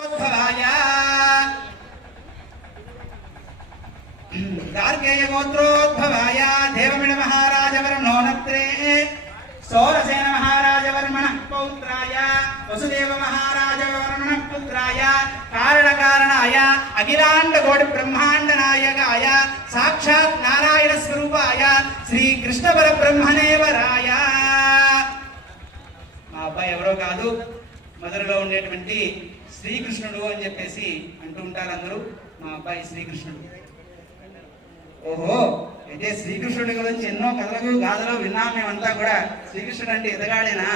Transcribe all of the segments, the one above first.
ఉద్భవాయ గార్గేయ గోత్రోద్భవాయ. దేవమిణ సౌరసేన మహారాజవర్మణ పౌత్రాయ. వసుదేవ మహారాజవర్మణ పుత్రాయ. కారణ కారణాయ అఖిలాండ కోటి బ్రహ్మాండ నాయకాయ సాక్షాత్ నారాయణ స్వరూపాయ. శ్రీ కృష్ణ పరబ్రహ్మణేవరాయ మా అబ్బాయి ఎవరో కాదు. మధురలో ఉండేటువంటి శ్రీకృష్ణుడు అని చెప్పేసి అంటూ ఉంటారు అందరూ మా అబ్బాయి శ్రీకృష్ణుడు. ఓహో అయితే శ్రీకృష్ణుడి గురించి ఎన్నో కథలు గాథలు విన్నాం మేమంతా కూడా. శ్రీకృష్ణుడు అంటే ఎదగాడేనా?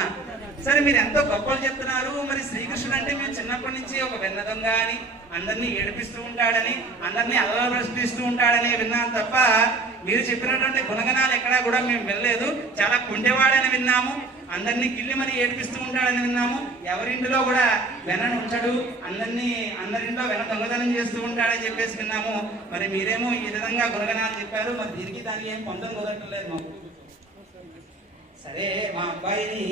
సరే మీరు ఎంతో గొప్పలు చెప్తున్నారు. మరి శ్రీకృష్ణుడు అంటే మేము చిన్నప్పటి నుంచి ఒక వెన్న దొంగ అని అందరినీ ఏడిపిస్తూ ఉంటాడని అందరినీ అలవరిస్తూ ఉంటాడని విన్నాం తప్ప మీరు చెప్పినటువంటి గుణగణాలు ఎక్కడా కూడా మేము వినలేదు. చాలా కుండేవాడని విన్నాము. అందరినీ కిల్లిమని ఏడిపిస్తూ ఉంటాడని విన్నాము. ఎవరింటిలో కూడా వెనను ఉంచడు. అందరినీ అందరింట్లో వెన దొంగతనం చేస్తూ ఉంటాడని చెప్పేసి విన్నాము. మరి మీరేమో ఈ విధంగా గుణగణాలు చెప్పారు. మరి దీనికి దానికి ఏం పొందం కుదరట్లేదు మాకు. సరే మా అబ్బాయిని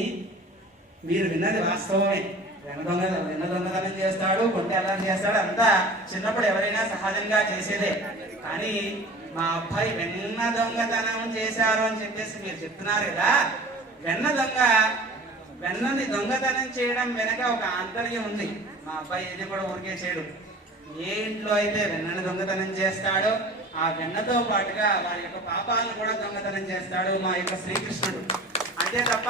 మీరు విన్నది వాస్తవమే. వెన దొంగ వెన దొంగతనం చేస్తాడు కొంటే అలా చేస్తాడు. అంతా చిన్నప్పుడు ఎవరైనా సహజంగా చేసేదే. కానీ మా అబ్బాయి వెన్న దొంగతనం చేశారు అని చెప్పేసి మీరు చెప్తున్నారు కదా. వెన్న దొంగ వెన్నని దొంగతనం చేయడం వెనక ఒక ఆంతర్యం ఉంది. మా అబ్బాయి ఇది కూడా ఊరికే చేయడు. ఏ ఇంట్లో అయితే వెన్నని దొంగతనం చేస్తాడో ఆ వెన్నతో పాటుగా వారి యొక్క పాపాలను కూడా దొంగతనం చేస్తాడు మా యొక్క శ్రీకృష్ణుడు. అంతే తప్ప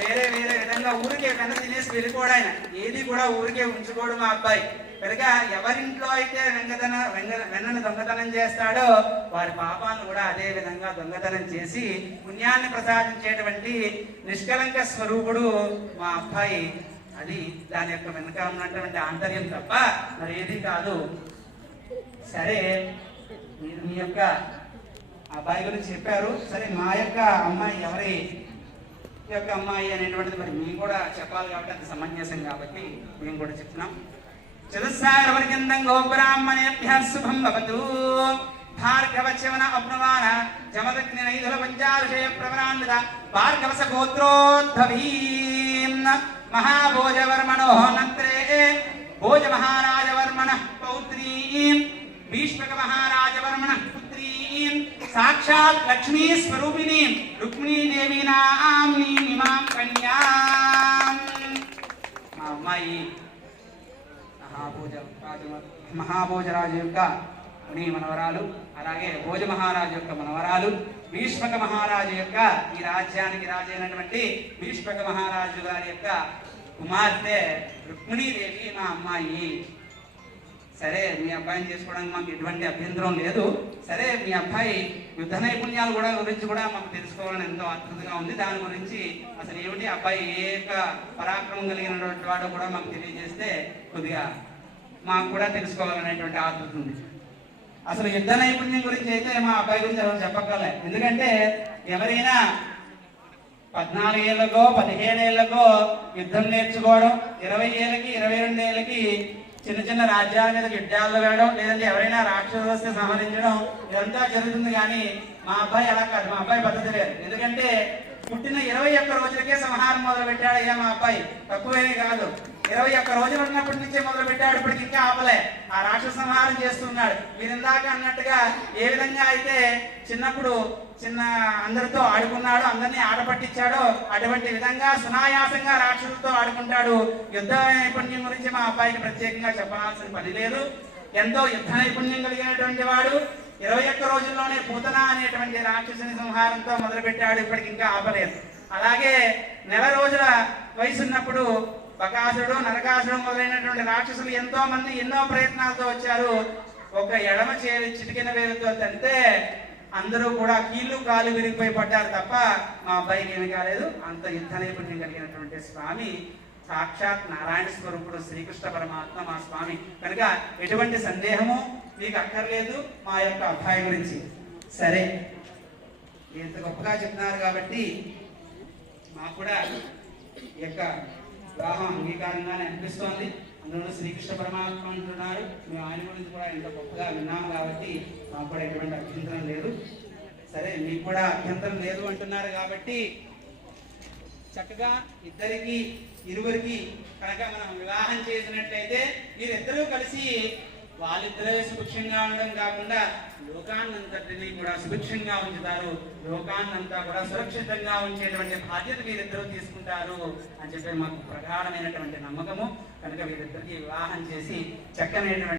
వేరే వేరే విధంగా ఊరికే వెన్న తినేసి వెళ్ళిపోడు ఏది కూడా ఊరికే ఉంచుకోడు మా అబ్బాయి. పెరగా ఎవరింట్లో అయితే వెంగతన వెంగ వెన్నను దొంగతనం చేస్తాడో వారి పాపాలను కూడా అదే విధంగా దొంగతనం చేసి పుణ్యాన్ని ప్రసాదించేటువంటి నిష్కలంక స్వరూపుడు మా అబ్బాయి అది. దాని యొక్క వెనక ఉన్నటువంటి ఆంతర్యం తప్ప మరి ఏది కాదు. సరే మీరు మీ యొక్క అబ్బాయి గురించి చెప్పారు. సరే మా యొక్క అమ్మాయి ఎవరి? యొక్క అమ్మాయి అనేటువంటిది మరి మేము కూడా చెప్పాలి కాబట్టి అది సమంజసం కాబట్టి మేము కూడా చెప్తున్నాం. చతుస్సారవర్గందం గోబ్రాహ్మణేభ్య శుభం భవతు. భార్గవచవన అప్నవాన జమదగ్ని నైదుల పంచారుషయ ప్రవరాన్విత భార్గవస గోత్రోద్భవీం మహాభోజవర్మణో నంత్రే భోజ మహారాజవర్మణ పౌత్రీం. భీష్మక మహారాజవర్మణ పుత్రీం. సాక్షాత్ లక్ష్మీ స్వరూపిణీం రుక్మిణీదేవీనా. మహాభోజరాజు యొక్క ముని మనవరాలు అలాగే భోజ మహారాజు యొక్క మనవరాలు భీష్మక మహారాజు యొక్క ఈ రాజ్యానికి రాజైనటువంటి భీష్మక మహారాజు గారి యొక్క కుమార్తె రుక్మిణీదేవి మా అమ్మాయి. సరే మీ అబ్బాయిని చేసుకోవడానికి మాకు ఎటువంటి అభ్యంతరం లేదు. సరే మీ అబ్బాయి యుద్ధ నైపుణ్యాలు కూడా గురించి కూడా మాకు తెలుసుకోవాలని ఎంతో ఆతృతగా ఉంది. దాని గురించి అసలు ఏమిటి? అబ్బాయి ఏ యొక్క పరాక్రమం కలిగినటువంటి వాడో కూడా మాకు తెలియజేస్తే కొద్దిగా మాకు కూడా తెలుసుకోవాలనేటువంటి ఆతృత ఉంది. అసలు యుద్ధ నైపుణ్యం గురించి అయితే మా అబ్బాయి గురించి ఎవరు చెప్పగలే ఎందుకంటే ఎవరైనా పద్నాలుగేళ్ళకో పదిహేడేళ్ళకో యుద్ధం నేర్చుకోవడం ఇరవై ఏళ్ళకి ఇరవై రెండు ఏళ్ళకి చిన్న చిన్న రాజ్యాల మీద యుద్ధాల్లో వేయడం లేదంటే ఎవరైనా రాక్షస సంహరించడం ఇదంతా జరుగుతుంది కానీ మా అబ్బాయి అలా కాదు. మా అబ్బాయి పద్ధతి లేదు. ఎందుకంటే పుట్టిన ఇరవై ఒక్క రోజులకే సంహారం మొదలు పెట్టాడు అయ్యా మా అబ్బాయి. తక్కువేమీ కాదు. ఇరవై ఒక్క రోజులు ఉన్నప్పటి నుంచే మొదలు పెట్టాడు ఇప్పటికి ఇంకా ఆపలే. ఆ రాక్షస సంహారం చేస్తున్నాడు. మీరు ఇందాక అన్నట్టుగా ఏ విధంగా అయితే చిన్నప్పుడు చిన్న అందరితో ఆడుకున్నాడు అందరినీ ఆడపట్టించాడో అటువంటి విధంగా సునాయాసంగా రాక్షసులతో ఆడుకుంటాడు. యుద్ధ నైపుణ్యం గురించి మా అబ్బాయికి ప్రత్యేకంగా చెప్పాల్సిన పని లేదు. ఎంతో యుద్ధ నైపుణ్యం కలిగినటువంటి వాడు. ఇరవై ఒక్క రోజుల్లోనే పూతన అనేటువంటి రాక్షసుని సంహారంతో మొదలుపెట్టాడు. ఇప్పటికి ఇంకా ఆపలేదు. అలాగే నెల రోజుల వయసున్నప్పుడు బకాసుడు నరకాసుడు మొదలైనటువంటి రాక్షసులు ఎంతో మంది ఎన్నో ప్రయత్నాలతో వచ్చారు. ఒక ఎడమ చేరి చిటికిన వేలుతో తంతే అందరూ కూడా కీళ్ళు కాలు విరిగిపోయి పడ్డారు తప్ప మా అబ్బాయికి ఏమి కాలేదు. అంత యుద్ధ నైపుణ్యం కలిగినటువంటి స్వామి సాక్షాత్ నారాయణ స్వరూపుడు శ్రీకృష్ణ పరమాత్మ మా స్వామి. కనుక ఎటువంటి సందేహము మీకు అక్కర్లేదు మా యొక్క అబ్బాయి గురించి. సరే ఇంత గొప్పగా చెప్తున్నారు కాబట్టి మాకు కూడా యొక్క వివాహం అంగీకారంగానే అనిపిస్తోంది. అందులో శ్రీకృష్ణ పరమాత్మ అంటున్నారు. మేము ఆయన గురించి కూడా ఇంత గొప్పగా విన్నాము కాబట్టి మాకు కూడా ఎటువంటి అభ్యంతరం లేదు. సరే మీకు కూడా అభ్యంతరం లేదు అంటున్నారు కాబట్టి చక్కగా ఇద్దరికి ఇరువురికి కనుక మనం వివాహం చేసినట్లయితే వీరిద్దరూ కలిసి వాళ్ళిద్దరే సుభిక్షంగా ఉండడం కాకుండా లోకాన్నంతటినీ కూడా సుభిక్షంగా ఉంచుతారు. లోకాన్నంతా కూడా సురక్షితంగా ఉంచేటువంటి బాధ్యత వీరిద్దరూ తీసుకుంటారు అని చెప్పి మాకు ప్రగాఢమైనటువంటి నమ్మకము. కనుక వీరిద్దరికి వివాహం చేసి చక్కనైనటువంటి